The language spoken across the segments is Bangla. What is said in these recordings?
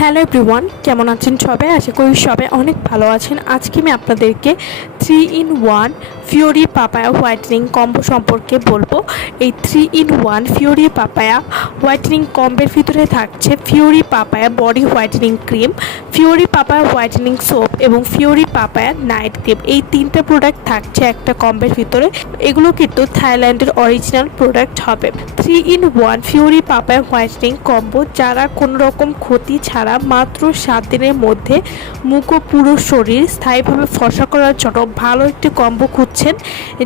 হ্যালো এভরিওয়ান, কেমন আছেন সবাই? আশা করি সবাই অনেক ভালো আছেন। আজকে আমি আপনাদেরকে 3-in-1 Fiori papaya whitening combo সম্পর্কে বলবো। এই 3-in-1 ফিওরি পাপায়া হোয়াইটেনিং কম্বোর ভিতরে থাকছে Fiori papaya body whitening cream, Fiori papaya whitening soap এবং ফিওরি পাপায়া নাইট ক্রিম। এই তিনটে প্রোডাক্ট থাকছে একটা কম্বোর ভিতরে। এগুলো কিন্তু থাইল্যান্ডের অরিজিনাল প্রোডাক্ট হবে। 3-in-1 Fiori papaya whitening combo যারা কোনো রকম ক্ষতি ছাড়া মাত্র 7 দিনের মধ্যে মুখ ও পুরো শরীর স্থায়ীভাবে ফর্সা করার জন্য ভালো একটি কম্বো খুঁজছেন,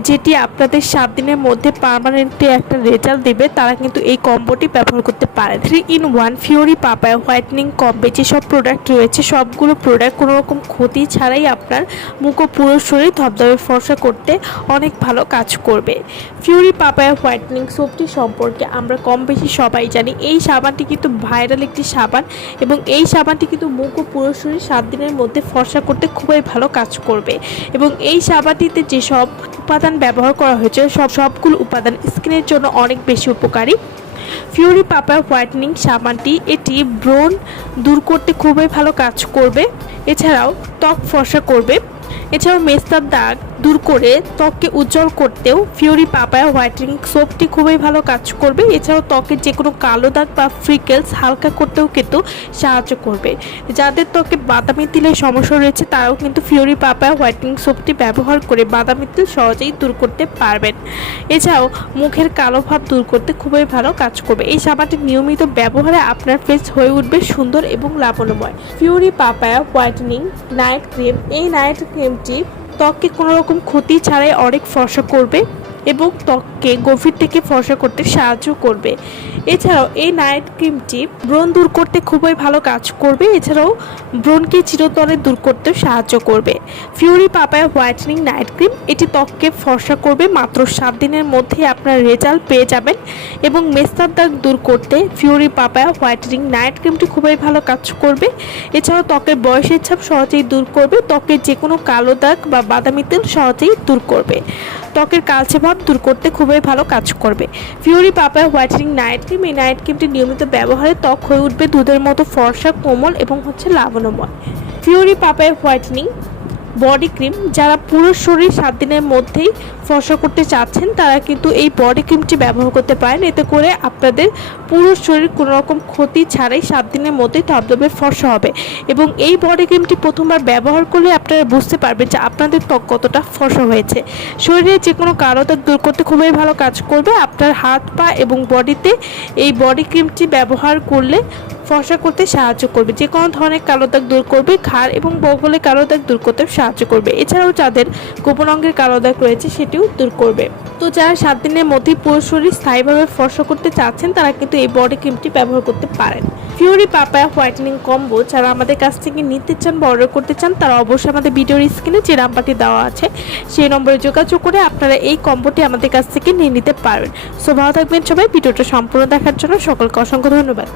যেটি আপনাদের 7 দিনের মধ্যে পার্মানেন্টলি একটা রেজাল্ট দেবে, তারা কিন্তু এই কম্বোটি ব্যবহার করতে পারে। 3-in-1 ফিওরি পাপায়া হোয়াইটেনিং কম্বে যেসব প্রোডাক্ট রয়েছে সবগুলো প্রোডাক্ট কোনো রকম ক্ষতি ছাড়াই আপনার মুখ ও পুরো শরীর ধবধবে ফর্সা করতে অনেক ভালো কাজ করবে। ফিওরি পাপায়া হোয়াইটেনিং সোপটি সম্পর্কে আমরা কম বেশি সবাই জানি। এই সাবানটি কিন্তু ভাইরাল একটি সাবান এবং এই সাবানটি কিন্তু মুখ ও পুরো শরীর 7 দিনের মধ্যে ফর্সা করতে খুবই ভালো কাজ করবে। এবং এই সাবানটিতে যেসব উপাদান ব্যবহার করা হয়েছে সবগুলো উপাদান স্কিনের জন্য অনেক বেশি উপকারী। ফিওরি পাপায়া হোয়াইটেনিং সাবানটি এটি ব্রণ দূর করতে খুবই ভালো কাজ করবে, এছাড়াও ত্বক ফর্সা করবে, এছাড়াও মেস্তার দাগ দূর করে ত্বককে উজ্জ্বল করতেও ফিওরি পাপায়া হোয়াইটেনিং সোপটি খুবই ভালো কাজ করবে। এছাড়াও ত্বকের যে কোনো কালো দাগ বা ফ্রিকেলস হালকা করতেও কিন্তু সাহায্য করবে। যাদের ত্বকে বাদামি তিলের সমস্যা রয়েছে তারাও কিন্তু ফিওরি পাপায়া হোয়াইটেনিং সোপটি ব্যবহার করে বাদামি তিল সহজেই দূর করতে পারবেন। এছাড়াও মুখের কালো ভাব দূর করতে খুবই ভালো কাজ করবে। এই সাবানটি নিয়মিত ব্যবহারে আপনার ফেস হয়ে উঠবে সুন্দর এবং লাবণ্যময়। Fiori papaya whitening night cream, এই নাইট ক্রিমটি ত্বককে কোনো রকম ক্ষতি ছাড়াই অনেক ফর্সা করবে এবং ত্বককে গভীর থেকে ফর্সা করতে সাহায্য করবে। এছাড়াও এই নাইট ক্রিমটি ব্রণ দূর করতে খুবই ভালো কাজ করবে, এছাড়াও ব্রণকে চিরতরে দূর করতেও সাহায্য করবে। Fiori papaya whitening night cream এটি ত্বককে ফর্সা করবে, মাত্র 7 দিনের মধ্যে আপনার রেজাল্ট পেয়ে যাবেন। এবং মেস্তার দাগ দূর করতে ফিওরি পাপায়া হোয়াইটেনিং নাইট ক্রিমটি খুবই ভালো কাজ করবে। এছাড়াও ত্বকের বয়সের ছাপ সহজেই দূর করবে, ত্বকের যে কোনো কালো দাগ বা বাদামি তেল সহজেই দূর করবে, ত্বকের কালচে ভাব দূর করতে খুবই ভালো কাজ করবে। Fiori papaya whitening night cream, এই নাইট ক্রিমটি নিয়মিত ব্যবহারে ত্বক হয়ে উঠবে দুধের মতো ফর্সা, কোমল এবং লাবণ্যময়। Fiori papaya whitening body cream যারা পুরো শরীর 7 দিনের মধ্যেই ফর্সা করতে চাচ্ছেন তারা কিন্তু এই বডি ক্রিমটি ব্যবহার করতে পারেন। এতে করে আপনাদের পুরো শরীর কোনো রকম ক্ষতি ছাড়াই 7 দিনের মধ্যেই ধবধবে ফর্সা হবে। এবং এই বডি ক্রিমটি প্রথমবার ব্যবহার করলে আপনারা বুঝতে পারবেন যে আপনাদের ত্বক কতটা ফর্সা হয়েছে। শরীরে যে কোনো কালো দাগ দূর করতে খুবই ভালো কাজ করবে। আপনার হাত পা এবং বডিতে এই বডি ক্রিমটি ব্যবহার করলে ফর্সা করতে সাহায্য করবে, যে কোনো ধরনের কালো দাগ দূর করবে, ঘাড় এবং বগলে কালো দাগ দূর করতে সাহায্য করবে। এছাড়াও যাদের গোপন অঙ্গের কালো দাগ রয়েছে সেটিও দূর করবে। তো যারা 7 দিনের মধ্যেই পুরো শরীর স্থায়ীভাবে ফর্সা করতে চাচ্ছেন তারা কিন্তু এই বডি ক্রিমটি ব্যবহার করতে পারেন। ফিওরি পাপায়া হোয়াইটেনিং কম্বো যারা আমাদের কাছ থেকে নিতে চান বা অর্ডার করতে চান তারা অবশ্যই আমাদের ভিডিওর স্ক্রিনে যে নাম্বারটি দেওয়া আছে সেই নম্বরে যোগাযোগ করে আপনারা এই কম্বোটি আমাদের কাছ থেকে নিয়ে নিতে পারবেন। সো ভালো থাকবেন সবাই। ভিডিওটা সম্পূর্ণ দেখার জন্য সকলকে অসংখ্য ধন্যবাদ।